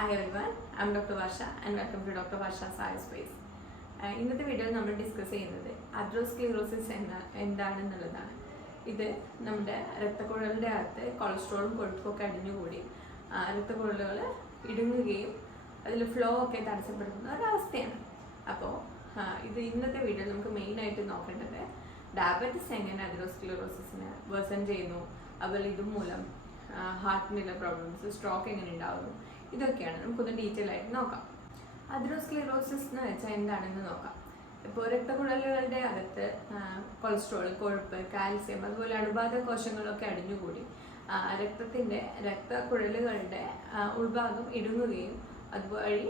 Hi everyone, I'm Dr. Varsha and welcome to Dr. Varsha's Space. ഇന്നത്തെ വീഡിയോയിൽ നമ്മൾ discuss ചെയ്യുന്നത് അത്രോസ്ക്ലിറോസിസ് എന്താണെന്നുള്ളതാണ്. ഇത് നമ്മുടെ രക്തക്കുഴലുകളുടെ അകത്ത് കൊളസ്ട്രോളും കൊഴുപ്പൊക്കെ അടിഞ്ഞുകൂടി രക്തക്കുഴലുകൾ ഇടുങ്ങുകയും അതിൽ ഫ്ലോ ഒക്കെ തടസ്സപ്പെടുത്തുന്ന ഒരവസ്ഥയാണ്. അപ്പോൾ ഇത് ഇന്നത്തെ വീഡിയോയിൽ നമുക്ക് മെയിനായിട്ട് നോക്കേണ്ടത് ഡയബറ്റിസ് എങ്ങനെ അത്രോസ്ക്ലിറോസിസിനെ വേഴ്സൺ ചെയ്യുന്നു, അതുപോലെ ഇതുമൂലം ഹാർട്ടിനുള്ള പ്രോബ്ലംസ്, സ്ട്രോക്ക് എങ്ങനെ ഉണ്ടാകുന്നു, ഇതൊക്കെയാണ് നമുക്കൊന്ന് ഡീറ്റെയിൽ ആയിട്ട് നോക്കാം. അത്രോസ്ക്ലിറോസിസ് എന്ന് വെച്ചാൽ എന്താണെന്ന് നോക്കാം. ഇപ്പോൾ രക്തക്കുഴലുകളുടെ അകത്ത് കൊളസ്ട്രോൾ, കൊഴുപ്പ്, കാൽസ്യം, അതുപോലെ അണുബാധ കോശങ്ങളൊക്കെ അടിഞ്ഞുകൂടി രക്തക്കുഴലുകളുടെ ഉൾഭാഗം ഇടുങ്ങുകയും അതുവഴി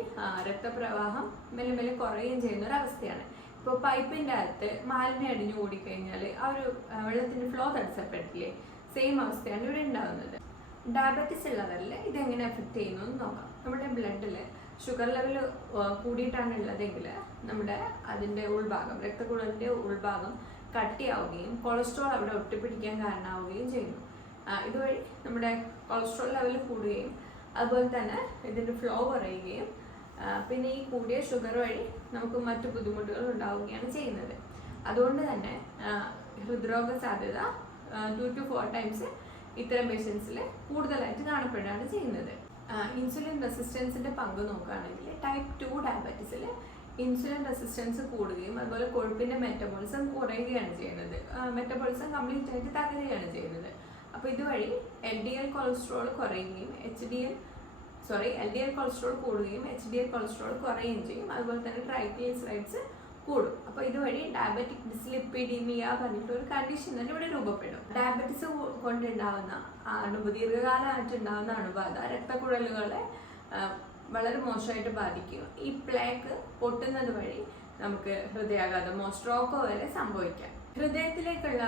രക്തപ്രവാഹം മെല്ലെ മെല്ലെ കുറയുകയും ചെയ്യുന്ന ഒരവസ്ഥയാണ്. ഇപ്പോൾ പൈപ്പിൻ്റെ അകത്ത് മാലിന്യം അടിഞ്ഞു കൂടിക്കഴിഞ്ഞാൽ ആ ഒരു വെള്ളത്തിൻ്റെ ഫ്ലോ തടസ്സപ്പെട്ടില്ലേ, സെയിം അവസ്ഥയാണ് ഇവിടെ ഉണ്ടാകുന്നത്. ഡയബറ്റിസ് ഉള്ളവരിൽ ഇതെങ്ങനെ എഫക്റ്റ് ചെയ്യുന്നു എന്ന് നോക്കാം. നമ്മുടെ ബ്ലഡിൽ ഷുഗർ ലെവൽ കൂടിയിട്ടാണ് ഉള്ളതെങ്കിൽ അതിൻ്റെ ഉൾഭാഗം, രക്തക്കുഴലിൻ്റെ ഉൾഭാഗം കട്ടിയാവുകയും കൊളസ്ട്രോൾ അവിടെ ഒട്ടിപ്പിടിക്കാൻ കാരണമാവുകയും ചെയ്യുന്നു. ഇതുവഴി നമ്മുടെ കൊളസ്ട്രോൾ ലെവൽ കൂടുകയും അതുപോലെ തന്നെ ഇതിൻ്റെ ഫ്ലോ കുറയുകയും പിന്നെ ഈ കൂടിയ ഷുഗർ വഴി നമുക്ക് മറ്റു ബുദ്ധിമുട്ടുകൾ ഉണ്ടാവുകയാണ് ചെയ്യുന്നത്. അതുകൊണ്ട് തന്നെ ഹൃദ്രോഗ സാധ്യത 2 to 4 ടൈംസ് ഇത്തരം പേഷ്യൻസിൽ കൂടുതലായിട്ട് കാണപ്പെടുകയാണ് ചെയ്യുന്നത്. ഇൻസുലിൻ റെസിസ്റ്റൻസിൻ്റെ പങ്ക് നോക്കുകയാണെങ്കിൽ ടൈപ്പ് 2 ഡയബറ്റീസിൽ ഇൻസുലിൻ റെസിസ്റ്റൻസ് കൂടുകയും അതുപോലെ കൊഴുപ്പിൻ്റെ മെറ്റബോളിസം കുറയുകയാണ് ചെയ്യുന്നത്. മെറ്റബോളിസം കംപ്ലീറ്റ് ആയിട്ട് തകരുകയാണ് ചെയ്യുന്നത്. അപ്പോൾ ഇതുവഴി LDL കൊളസ്ട്രോൾ കുറയുകയും LDL കൊളസ്ട്രോൾ കൂടുകയും HDL കൊളസ്ട്രോൾ കുറയുകയും ചെയ്യും. അതുപോലെ തന്നെ ട്രൈഗ്ലിസറൈഡ്സ് കൂടും. അപ്പോൾ ഇതുവഴി ഡയബറ്റിക് ഡിസ്ലിപ്പിഡീമിയ പറഞ്ഞിട്ട് ഒരു കണ്ടീഷൻ തന്നെ ഇവിടെ രൂപപ്പെടും. ഡയബറ്റിസ് കൊണ്ടുണ്ടാകുന്ന ദീർഘകാലമായിട്ട് ഉണ്ടാകുന്ന അണുബാധ രക്തക്കുഴലുകളെ വളരെ മോശമായിട്ട് ബാധിക്കും. ഈ പ്ലേക്ക് പൊട്ടുന്നത് വഴി നമുക്ക് ഹൃദയാഘാതമോ സ്ട്രോക്കോ വരെ സംഭവിക്കാം. ഹൃദയത്തിലേക്കുള്ള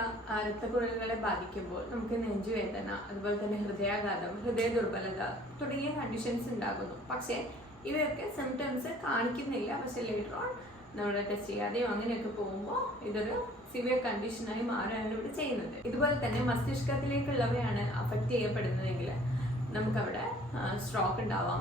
രക്തക്കുഴലുകളെ ബാധിക്കുമ്പോൾ നമുക്ക് നെഞ്ചുവേദന, അതുപോലെ തന്നെ ഹൃദയാഘാതം, ഹൃദയ ദുർബലത തുടങ്ങിയ കണ്ടീഷൻസ് ഉണ്ടാകുന്നു. പക്ഷേ ഇവയൊക്കെ സിംറ്റംസ് കാണിക്കുന്നില്ല. പക്ഷേ ലേറ്റർ ഓൺ നമ്മൾ ടെസ്റ്റ് ചെയ്യാതെയോ അങ്ങനെയൊക്കെ പോകുമ്പോൾ ഇതൊരു സിവിയർ കണ്ടീഷനായി മാറുകയാണ് ഇവിടെ ചെയ്യുന്നത്. ഇതുപോലെ തന്നെ മസ്തിഷ്കത്തിലേക്കുള്ളവയാണ് അഫക്റ്റ് ചെയ്യപ്പെടുന്നതെങ്കിൽ നമുക്കവിടെ സ്ട്രോക്ക് ഉണ്ടാവാം,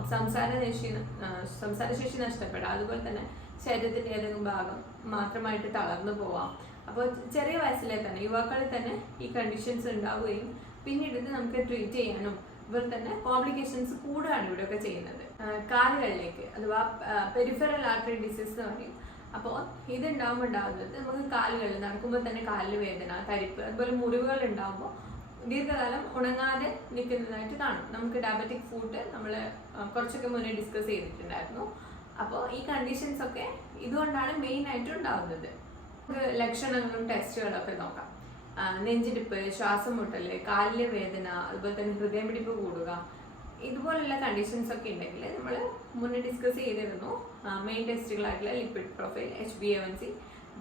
സംസാരശേഷി നഷ്ടപ്പെടാം, അതുപോലെ തന്നെ ശരീരത്തിൻ്റെ ഏതെങ്കിലും ഭാഗം മാത്രമായിട്ട് തളർന്നു പോവാം. അപ്പോൾ ചെറിയ വയസ്സിലെ തന്നെ യുവാക്കളിൽ തന്നെ ഈ കണ്ടീഷൻസ് ഉണ്ടാവുകയും പിന്നീട് ഇത് നമുക്ക് ട്രീറ്റ് ചെയ്യാനും അതുപോലെ തന്നെ കോംപ്ലിക്കേഷൻസ് കൂടുകയാണ് ഇവിടെയൊക്കെ ചെയ്യുന്നത്. കാലുകളിലേക്ക് അഥവാ പെരിഫറൽ ആർട്ടറി ഡിസീസ് എന്ന് പറയും. അപ്പോൾ ഇതുണ്ടാകുമ്പോൾ ഉണ്ടാകുന്നത് നമുക്ക് കാലുകളിൽ നടക്കുമ്പോൾ തന്നെ കാലിൽ വേദന, തരിപ്പ്, അതുപോലെ മുറിവുകൾ ഉണ്ടാകുമ്പോൾ ദീർഘകാലം ഉണങ്ങാതെ നിൽക്കുന്നതായിട്ട് കാണും. നമുക്ക് ഡയബറ്റിക് ഫുഡ് നമ്മൾ കുറച്ചൊക്കെ മുന്നേ ഡിസ്കസ് ചെയ്തിട്ടുണ്ടായിരുന്നു. അപ്പോൾ ഈ കണ്ടീഷൻസ് ഒക്കെ ഇതുകൊണ്ടാണ് മെയിനായിട്ട് ഉണ്ടാകുന്നത്. നമുക്ക് ലക്ഷണങ്ങളും ടെസ്റ്റുകളൊക്കെ നോക്കാം. നെഞ്ചിടിപ്പ്, ശ്വാസം മുട്ടൽ, കാലിലെ വേദന, അതുപോലെ തന്നെ ഹൃദയമിടിപ്പ് കൂടുക, ഇതുപോലുള്ള കണ്ടീഷൻസ് ഒക്കെ ഉണ്ടെങ്കിൽ നമ്മൾ മുന്നേ ഡിസ്കസ് ചെയ്തിരുന്നു. മെയിൻ ടെസ്റ്റുകളായിട്ടുള്ള lipid profile, HbA1c,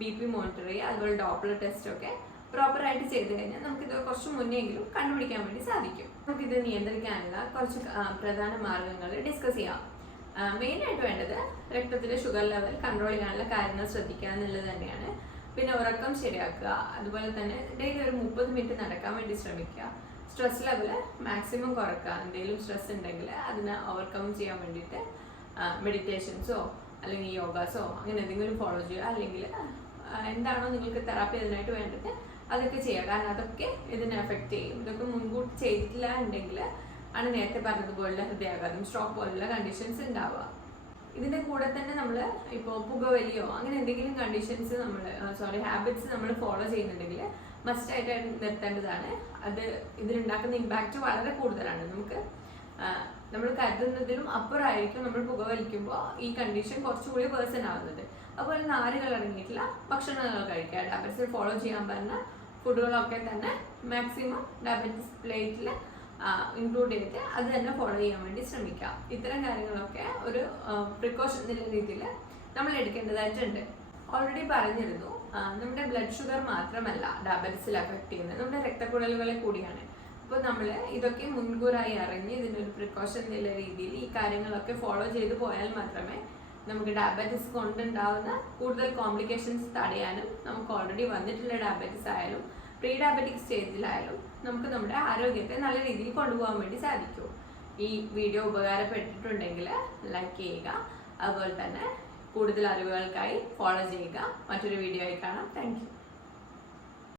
BP monitor ചെയ്യുക, അതുപോലെ ഡോപ്ലർ ടെസ്റ്റ് ഒക്കെ പ്രോപ്പറായിട്ട് ചെയ്ത് കഴിഞ്ഞാൽ നമുക്കിത് കുറച്ച് മുന്നെങ്കിലും കണ്ടുപിടിക്കാൻ വേണ്ടി സാധിക്കും. നമുക്കിത് നിയന്ത്രിക്കാനുള്ള കുറച്ച് പ്രധാന മാർഗങ്ങൾ ഡിസ്കസ് ചെയ്യാം. മെയിനായിട്ട് വേണ്ടത് രക്തത്തിലെ ഷുഗർ ലെവൽ കൺട്രോൾ ചെയ്യാനുള്ള കാര്യങ്ങൾ ശ്രദ്ധിക്കുക എന്നുള്ളത് തന്നെയാണ്. പിന്നെ ഉറക്കം ശരിയാക്കുക, അതുപോലെ തന്നെ ഡെയിലി ഒരു 30 മിനിറ്റ് നടക്കാൻ വേണ്ടി ശ്രമിക്കുക. സ്ട്രെസ് ലെവൽ മാക്സിമം കുറയ്ക്കുക. എന്തെങ്കിലും സ്ട്രെസ് ഉണ്ടെങ്കിൽ അതിനെ ഓവർകം ചെയ്യാൻ വേണ്ടിയിട്ട് മെഡിറ്റേഷൻസോ അല്ലെങ്കിൽ യോഗാസോ അങ്ങനെ എന്തെങ്കിലും ഫോളോ ചെയ്യുക. അല്ലെങ്കിൽ എന്താണോ നിങ്ങൾക്ക് തെറാപ്പി അതിനായിട്ട് വേണ്ടത് അതൊക്കെ ചെയ്യുക. കാരണം അതൊക്കെ ഇതിനെ എഫക്റ്റ് ചെയ്യും. ഇതൊക്കെ മുൻകൂട്ടി ചെയ്തിട്ടില്ല ഉണ്ടെങ്കിൽ ആണ് നേരത്തെ പറഞ്ഞതുപോലുള്ള ഹൃദയാഘാതം, സ്ട്രോക്ക് പോലുള്ള കണ്ടീഷൻസ് ഉണ്ടാവുക. ഇതിൻ്റെ കൂടെ തന്നെ നമ്മൾ ഇപ്പോൾ പുകവലിയോ അങ്ങനെ എന്തെങ്കിലും കണ്ടീഷൻസ് ഹാബിറ്റ്സ് നമ്മൾ ഫോളോ ചെയ്യുന്നുണ്ടെങ്കിൽ മസ്റ്റായിട്ട് നിർത്തേണ്ടതാണ്. അത് ഇതിനുണ്ടാക്കുന്ന ഇമ്പാക്റ്റ് വളരെ കൂടുതലാണ്. നമ്മൾ കരുതുന്നതിലും അപ്പുറമായിരിക്കും നമ്മൾ പുകവലിക്കുമ്പോൾ ഈ കണ്ടീഷൻ കുറച്ചുകൂടി വേഴ്സൺ ആവുന്നത്. അതുപോലെ നാരുകൾ അടങ്ങിയിട്ടുള്ള ഭക്ഷണങ്ങൾ കഴിക്കുക. ഡയബറ്റിസിൽ ഫോളോ ചെയ്യാൻ പറഞ്ഞ ഫുഡുകളൊക്കെ തന്നെ മാക്സിമം ഡയബറ്റിസ് പ്ലേറ്റിൽ ഇൻക്ലൂഡ് ചെയ്തിട്ട് അത് തന്നെ ഫോളോ ചെയ്യാൻ വേണ്ടി ശ്രമിക്കാം. ഇത്തരം കാര്യങ്ങളൊക്കെ ഒരു പ്രിക്കോഷൻ എന്നുള്ള രീതിയിൽ നമ്മൾ എടുക്കേണ്ടതായിട്ടുണ്ട്. ഓൾറെഡി പറഞ്ഞിരുന്നു, നമ്മുടെ ബ്ലഡ് ഷുഗർ മാത്രമല്ല ഡയബറ്റിസിൽ അഫക്റ്റ് ചെയ്യുന്നത്, നമ്മുടെ രക്തക്കുഴലുകളെ കൂടിയാണ്. അപ്പോൾ നമ്മൾ ഇതൊക്കെ മുൻകൂറായി അറിഞ്ഞ് ഇതിനൊരു പ്രിക്കോഷൻ എന്നുള്ള രീതിയിൽ ഈ കാര്യങ്ങളൊക്കെ ഫോളോ ചെയ്ത് പോയാൽ മാത്രമേ നമുക്ക് ഡയബറ്റിസ് കൊണ്ടുണ്ടാവുന്ന കൂടുതൽ കോംപ്ലിക്കേഷൻസ് തടയാനും നമുക്ക് ഓൾറെഡി വന്നിട്ടുള്ള ഡയബറ്റിസ് ആയാലും പ്രീ ഡയബറ്റിക് സ്റ്റേജിലായാലും നമുക്ക് നമ്മുടെ ആരോഗ്യത്തെ നല്ല രീതിയിൽ കൊണ്ടുപോകാൻ വേണ്ടി സാധിക്കും. ഈ വീഡിയോ ഉപകാരപ്പെട്ടിട്ടുണ്ടെങ്കിൽ ലൈക്ക് ചെയ്യുക. അതുപോലെ തന്നെ കൂടുതൽ അറിവുകൾക്കായി ഫോളോ ചെയ്യുക. മറ്റൊരു വീഡിയോ ആയി കാണാം. Thank you.